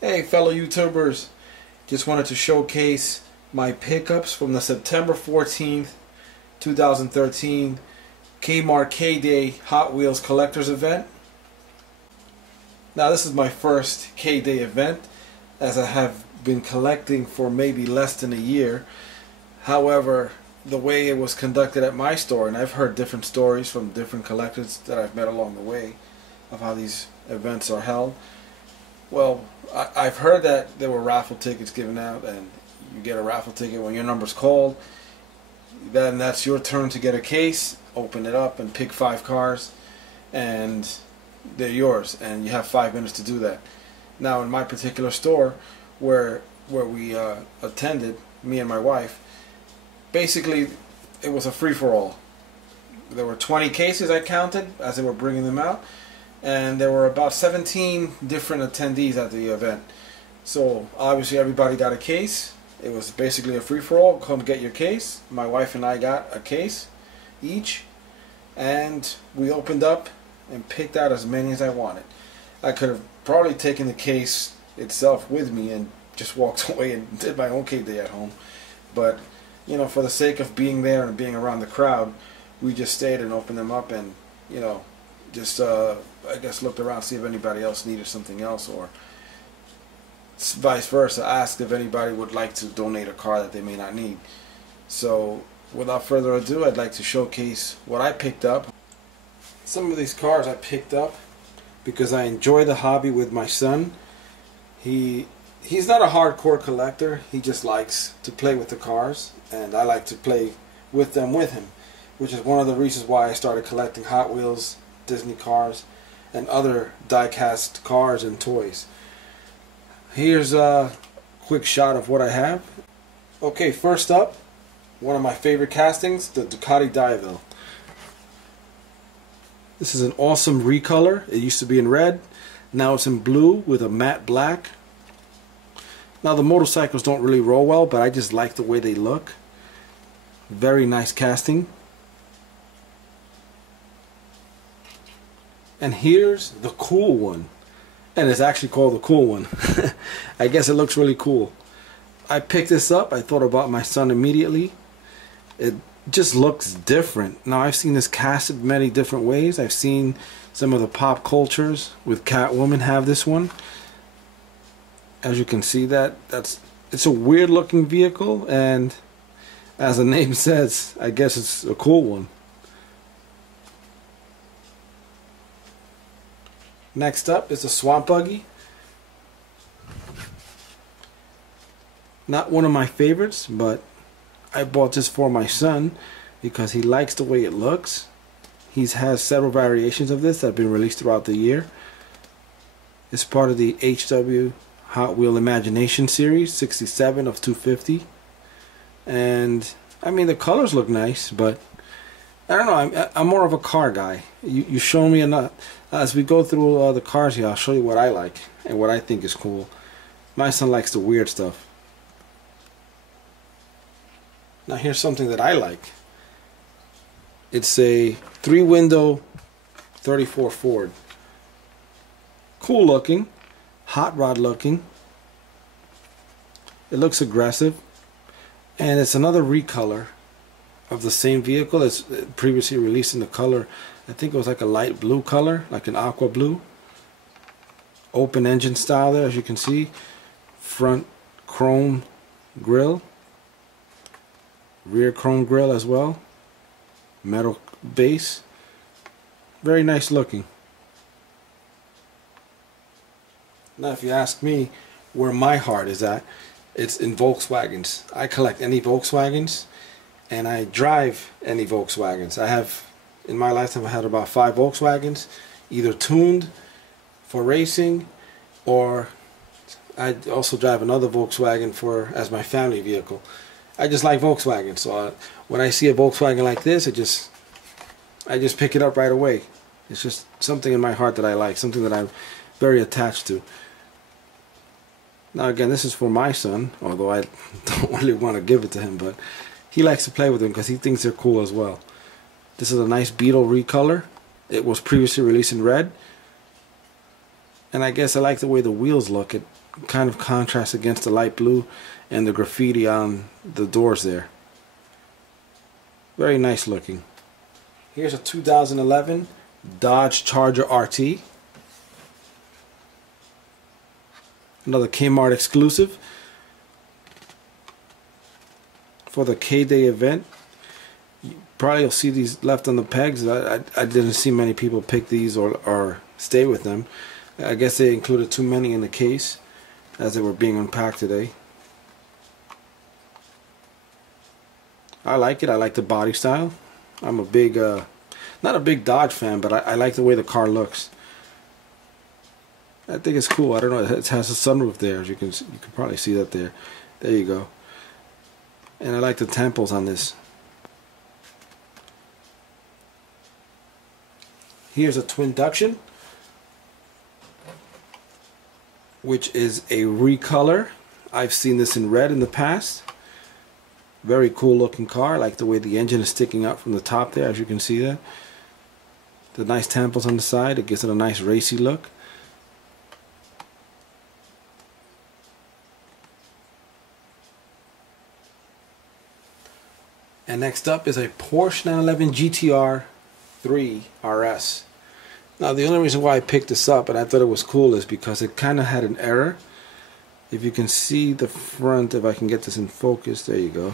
Hey fellow YouTubers, just wanted to showcase my pickups from the September 14th, 2013 Kmart K-Day Hot Wheels Collectors event. Now this is my first K-Day event, as I have been collecting for maybe less than a year. However, the way it was conducted at my store, and I've heard different stories from different collectors that I've met along the way of how these events are held. Well, I've heard that there were raffle tickets given out, and you get a raffle ticket when your number's called. Then that's your turn to get a case, open it up, and pick 5 cars, and they're yours, and you have 5 minutes to do that. Now, in my particular store, where we attended, me and my wife, basically it was a free-for-all. There were 20 cases I counted as they were bringing them out, and there were about 17 different attendees at the event. So obviously everybody got a case. It was basically a free-for-all. Come get your case. My wife and I got a case each, and we opened up and picked out as many as I wanted. I could have probably taken the case itself with me and just walked away and did my own K-Day at home, but you know, for the sake of being there and being around the crowd, we just stayed and opened them up, and you know, just I guess looked around, see if anybody else needed something else, or vice versa, asked if anybody would like to donate a car that they may not need. So without further ado, I'd like to showcase what I picked up. Some of these cars I picked up because I enjoy the hobby with my son. He's not a hardcore collector. He just likes to play with the cars, and I like to play with them with him, which is one of the reasons why I started collecting Hot Wheels, Disney cars, and other die-cast cars and toys. Here's a quick shot of what I have. Okay, first up, one of my favorite castings, the Ducati Diavel. This is an awesome recolor. It used to be in red. Now it's in blue with a matte black. Now the motorcycles don't really roll well, but I just like the way they look. Very nice casting. And here's the cool one. And it's actually called the cool one. I guess it looks really cool. I picked this up. I thought about my son immediately. It just looks different. Now I've seen this casted many different ways. I've seen some of the pop cultures with Catwoman have this one. As you can see, it's a weird looking vehicle, and as the name says, I guess it's a cool one. Next up is the Swamp Buggy. Not one of my favorites, but I bought this for my son because he likes the way it looks. He has several variations of this that have been released throughout the year. It's part of the HW Hot Wheel Imagination series, 67 of 250. And I mean, the colors look nice, but I don't know, I'm more of a car guy. You show me enough. As we go through the cars here, I'll show you what I like and what I think is cool. My son likes the weird stuff. Now here's something that I like. It's a 3-window 34 Ford. Cool looking, hot rod looking. It looks aggressive, and it's another recolor of the same vehicle. It's previously released in the color, I think it was like a light blue color, like an aqua blue. Open engine style there, as you can see. Front chrome grille, rear chrome grille as well. Metal base. Very nice looking. Now if you ask me where my heart is at, it's in Volkswagens. I collect any Volkswagens, and I drive any Volkswagens. I have, in my lifetime, I had about 5 Volkswagens, either tuned for racing, or I also drive another Volkswagen as my family vehicle. I just like Volkswagen, so when I see a Volkswagen like this, I just pick it up right away. It's just something in my heart that I like, something that I'm very attached to. Now again, this is for my son, although I don't really want to give it to him, but he likes to play with them because he thinks they're cool as well. This is a nice Beetle Recolor. It was previously released in red, and I guess I like the way the wheels look. It kind of contrast against the light blue and the graffiti on the doors there. Very nice looking. Here's a 2011 Dodge Charger RT. Another Kmart exclusive for the K-Day event. Probably you'll see these left on the pegs. I didn't see many people pick these or stay with them. I guess they included too many in the case as they were being unpacked today. I like it. I like the body style. I'm a big, not a big Dodge fan, but I like the way the car looks. I think it's cool. I don't know. It has a sunroof there. As you can probably see that there. There you go. And I like the temples on this. Here's a Twinduction, which is a recolor. I've seen this in red in the past. Very cool looking car. I like the way the engine is sticking up from the top there, as you can see that. The nice temples on the side. It gives it a nice racy look. And next up is a Porsche 911 GTR 3 RS. Now the only reason why I picked this up and I thought it was cool is because it kind of had an error. If you can see the front, if I can get this in focus, there you go.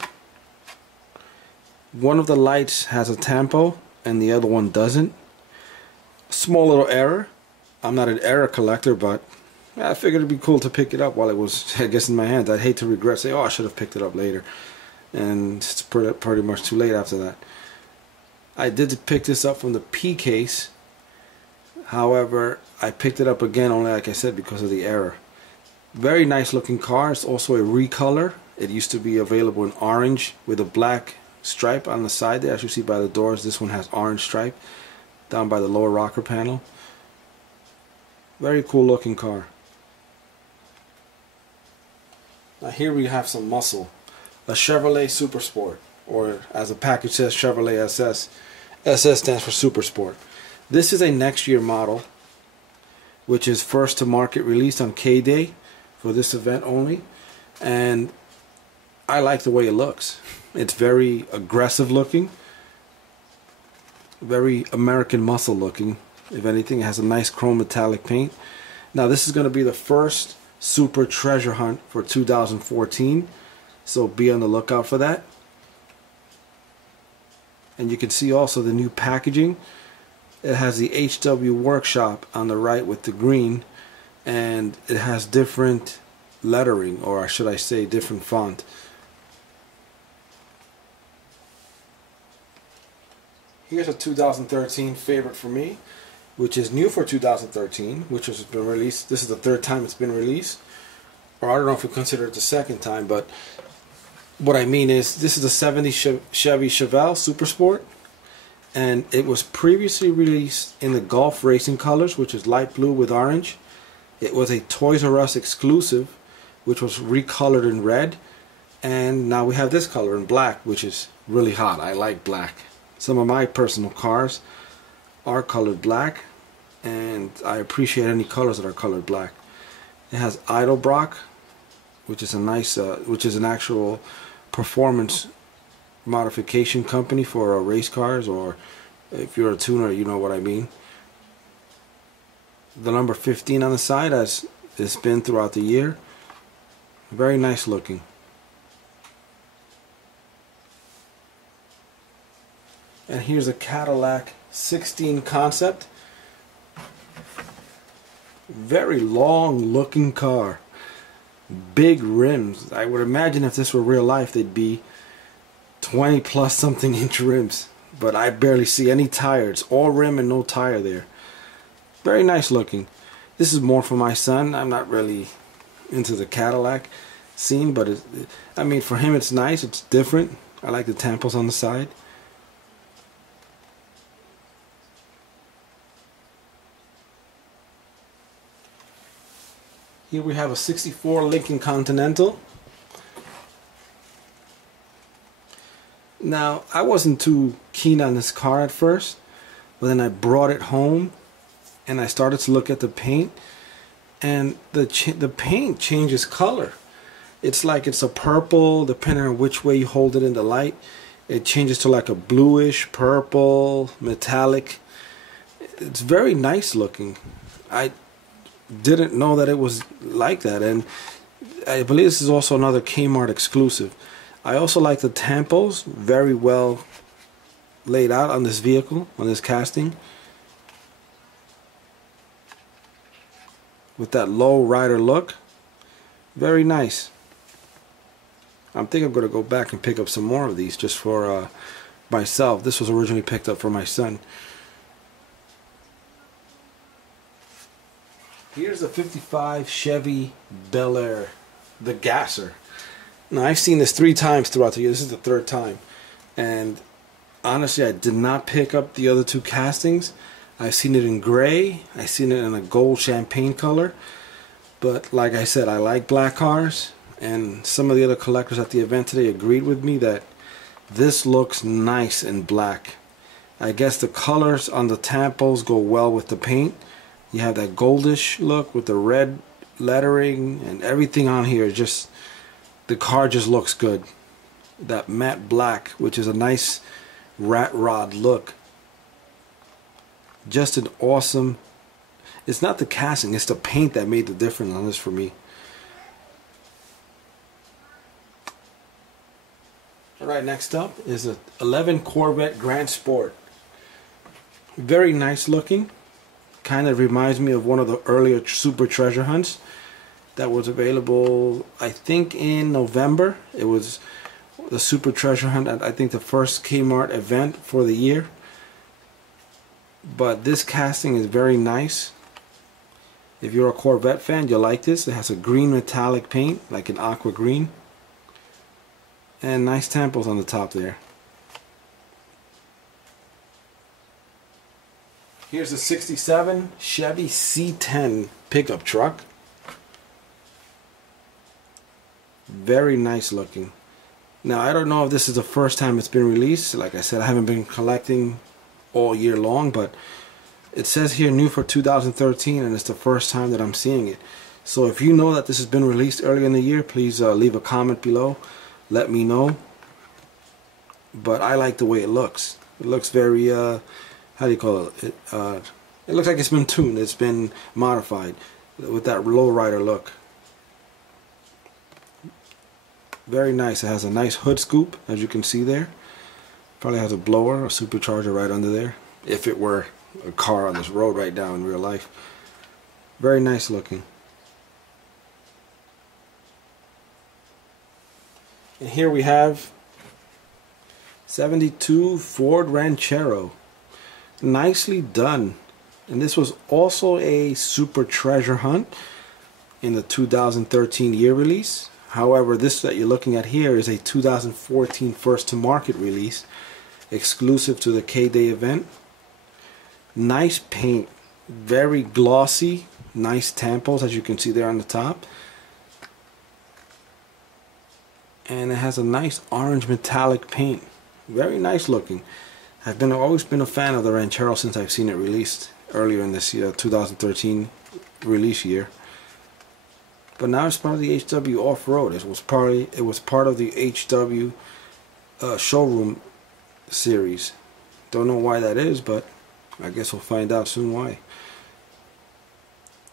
One of the lights has a tampo and the other one doesn't. Small little error. I'm not an error collector, but I figured it'd be cool to pick it up while it was, I guess, in my hands. I'd hate to regret, say, oh, I should have picked it up later. And it's pretty much too late after that. I did pick this up from the P case. However, I picked it up again only, like I said, because of the error. Very nice looking car. It's also a recolor. It used to be available in orange with a black stripe on the side there, as you see by the doors. This one has orange stripe down by the lower rocker panel. Very cool looking car. Now here we have some muscle. A Chevrolet Super Sport, or as the package says, Chevrolet SS. SS stands for Super Sport. This is a next year model, which is first to market released on K-Day for this event only. And I like the way it looks. It's very aggressive looking, very American muscle looking. If anything, it has a nice chrome metallic paint. Now this is going to be the first Super Treasure Hunt for 2014. So be on the lookout for that. And you can see also the new packaging. It has the HW Workshop on the right with the green, and it has different lettering, or should I say different font. Here's a 2013 favorite for me, which is new for 2013, which has been released. This is the third time it's been released, or I don't know if we consider it the second time, but what I mean is, this is a 70 Chevy Chevelle Super Sport, and it was previously released in the Golf Racing colors, which is light blue with orange. It was a Toys R Us exclusive, which was recolored in red, and now we have this color in black, which is really hot. I like black. Some of my personal cars are colored black, and I appreciate any colors that are colored black. It has Edelbrock, which is a nice, which is an actual performance modification company for race cars, or if you're a tuner, you know what I mean. The number 15 on the side, as it's been throughout the year. Very nice looking. And here's a Cadillac 16 Concept. Very long looking car. Big rims. I would imagine if this were real life, they'd be 20 plus something inch rims, but I barely see any tire. It's all rim and no tire there. Very nice looking. This is more for my son. I'm not really into the Cadillac scene, but I mean, for him it's nice. It's different. I like the temples on the side. Here we have a 64 Lincoln Continental. Now, I wasn't too keen on this car at first, but then I brought it home and I started to look at the paint, and the paint changes color. It's like it's a purple, depending on which way you hold it in the light. It changes to like a bluish, purple, metallic. It's very nice looking. I didn't know that it was like that, and I believe this is also another Kmart exclusive. I also like the tampos, very well laid out on this vehicle, on this casting, with that low rider look. Very nice. I'm thinking I'm going to go back and pick up some more of these just for myself. This was originally picked up for my son. Here's a 55 Chevy Belair, the gasser. Now, I've seen this 3 times throughout the year. This is the 3rd time. And honestly, I did not pick up the other 2 castings. I've seen it in gray. I've seen it in a gold champagne color. But like I said, I like black cars. And some of the other collectors at the event today agreed with me that this looks nice in black. I guess the colors on the tampos go well with the paint. You have that goldish look with the red lettering, and everything on here just, the car just looks good. That matte black, which is a nice rat rod look. Just an awesome, it's not the casting, it's the paint that made the difference on this for me. Alright, next up is a 11 Corvette Grand Sport. Very nice looking. Kind of reminds me of one of the earlier Super Treasure Hunts that was available, I think, in November. It was the Super Treasure Hunt at, I think, the first Kmart event for the year. But this casting is very nice. If you're a Corvette fan, you'll like this. It has a green metallic paint, like an aqua green. And nice tampos on the top there. Here's a 67 Chevy C10 pickup truck. Very nice looking. Now, I don't know if this is the first time it's been released. Like I said, I haven't been collecting all year long, but it says here new for 2013, and it's the first time that I'm seeing it. So if you know that this has been released earlier in the year, please leave a comment below. Let me know. But I like the way it looks. It looks very, how do you call it? It looks like it's been tuned. It's been modified with that low rider look. Very nice. It has a nice hood scoop, as you can see there. Probably has a blower, a supercharger right under there, if it were a car on this road right now in real life. Very nice looking. And here we have 72 Ford Ranchero. Nicely done. And this was also a Super Treasure Hunt in the 2013 year release. However, this that you're looking at here is a 2014 first to market release, exclusive to the K-Day event. Nice paint, very glossy, nice tampos, as you can see there on the top. And it has a nice orange metallic paint. Very nice looking. I've always been a fan of the Ranchero since I've seen it released earlier in this year, 2013 release year. But now it's part of the HW Off-Road. It was part of the HW showroom series. Don't know why that is, but I guess we'll find out soon why.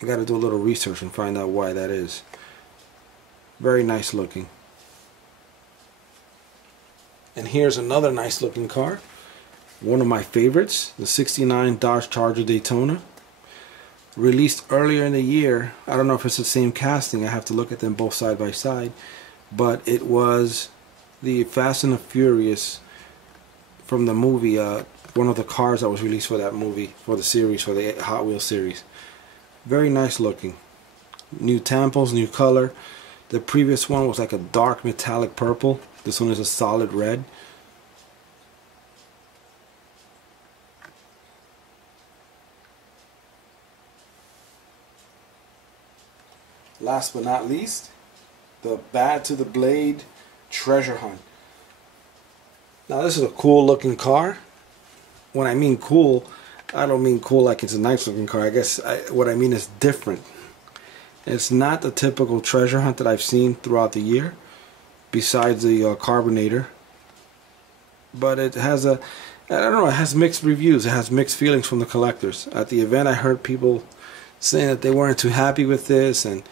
I got to do a little research and find out why that is. Very nice looking. And here's another nice looking car. One of my favorites, the 69 Dodge Charger Daytona. Released earlier in the year. I don't know if it's the same casting. I have to look at them both side by side. But it was the Fast and the Furious from the movie. One of the cars that was released for that movie, for the series, for the Hot Wheels series. Very nice looking. New tampos, new color. The previous one was like a dark metallic purple. This one is a solid red. Last but not least, the Bad to the Blade Treasure Hunt. Now this is a cool looking car. When I mean cool, I don't mean cool like it's a nice looking car. I guess what I mean is different. It's not the typical treasure hunt that I've seen throughout the year, besides the carbonator. But it has I don't know, it has mixed reviews. It has mixed feelings from the collectors. At the event, I heard people saying that they weren't too happy with this, and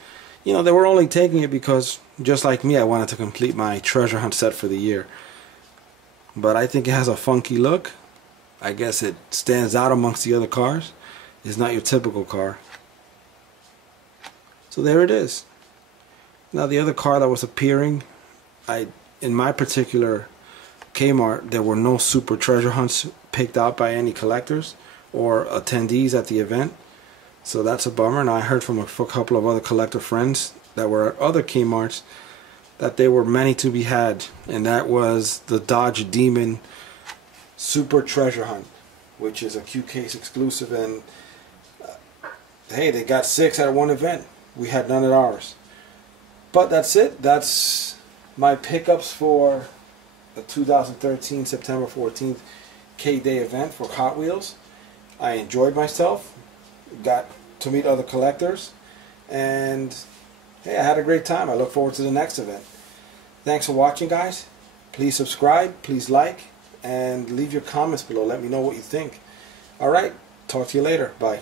you know, they were only taking it because, just like me, I wanted to complete my treasure hunt set for the year. But I think it has a funky look. I guess it stands out amongst the other cars. It's not your typical car. So there it is. Now the other car that was appearing, in my particular Kmart, there were no super treasure hunts picked out by any collectors or attendees at the event. So that's a bummer. Now I heard from a couple of other collector friends that were at other Kmarts that there were many to be had, and that was the Dodge Demon Super Treasure Hunt, which is a Q-Case exclusive, and hey, they got 6 at one event. We had none at ours. But that's it. That's my pickups for the 2013 September 14th K-Day event for Hot Wheels. I enjoyed myself, got to meet other collectors, and hey, I had a great time. I look forward to the next event. Thanks for watching, guys. Please subscribe, please like, and leave your comments below. Let me know what you think. Alright, talk to you later. Bye.